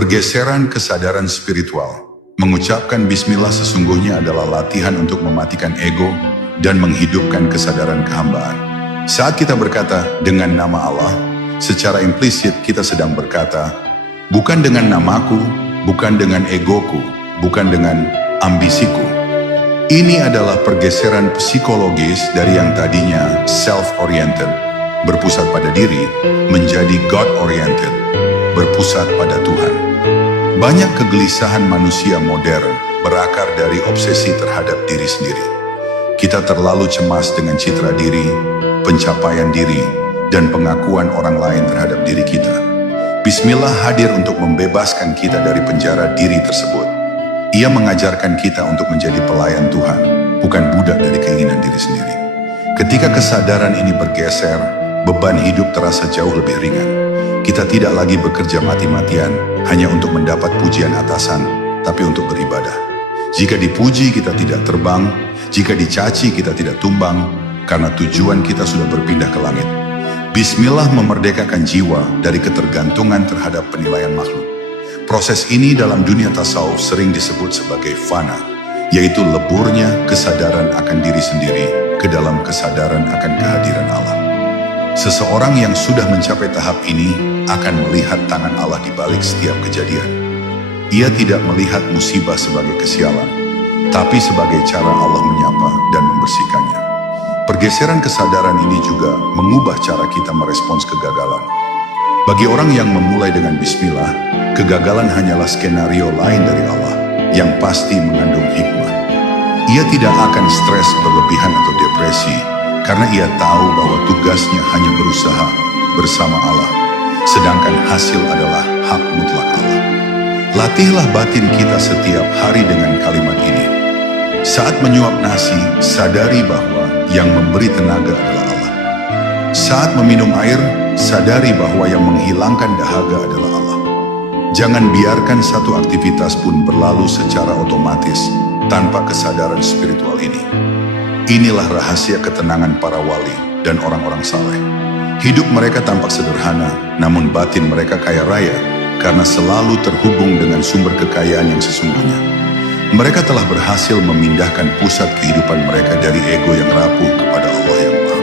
Pergeseran kesadaran spiritual. Mengucapkan bismillah sesungguhnya adalah latihan untuk mematikan ego dan menghidupkan kesadaran kehambaan. Saat kita berkata dengan nama Allah, secara implisit kita sedang berkata, bukan dengan namaku, bukan dengan egoku, bukan dengan ambisiku. Ini adalah pergeseran psikologis dari yang tadinya self-oriented, berpusat pada diri, menjadi God-oriented, berpusat pada Tuhan. Banyak kegelisahan manusia modern berakar dari obsesi terhadap diri sendiri. Kita terlalu cemas dengan citra diri, pencapaian diri, dan pengakuan orang lain terhadap diri kita. Bismillah hadir untuk membebaskan kita dari penjara diri tersebut. Ia mengajarkan kita untuk menjadi pelayan Tuhan, bukan budak dari keinginan diri sendiri. Ketika kesadaran ini bergeser, beban hidup terasa jauh lebih ringan. Kita tidak lagi bekerja mati-matian hanya untuk mendapat pujian atasan, tapi untuk beribadah. Jika dipuji kita tidak terbang, jika dicaci kita tidak tumbang, karena tujuan kita sudah berpindah ke langit. Bismillah memerdekakan jiwa dari ketergantungan terhadap penilaian makhluk. Proses ini dalam dunia tasawuf sering disebut sebagai fana, yaitu leburnya kesadaran akan diri sendiri ke dalam kesadaran akan kehadiran Allah. Seseorang yang sudah mencapai tahap ini akan melihat tangan Allah di balik setiap kejadian. Ia tidak melihat musibah sebagai kesialan, tapi sebagai cara Allah menyapa dan membersihkannya. Pergeseran kesadaran ini juga mengubah cara kita merespons kegagalan. Bagi orang yang memulai dengan bismillah, kegagalan hanyalah skenario lain dari Allah yang pasti mengandung hikmah. Ia tidak akan stres berlebihan atau depresi, karena ia tahu bahwa tugasnya hanya berusaha bersama Allah, sedangkan hasil adalah hak mutlak Allah. Latihlah batin kita setiap hari dengan kalimat ini. Saat menyuap nasi, sadari bahwa yang memberi tenaga adalah Allah. Saat meminum air, sadari bahwa yang menghilangkan dahaga adalah Allah. Jangan biarkan satu aktivitas pun berlalu secara otomatis tanpa kesadaran spiritual ini. Inilah rahasia ketenangan para wali dan orang-orang saleh. Hidup mereka tampak sederhana, namun batin mereka kaya raya karena selalu terhubung dengan sumber kekayaan yang sesungguhnya. Mereka telah berhasil memindahkan pusat kehidupan mereka dari ego yang rapuh kepada Allah yang Maha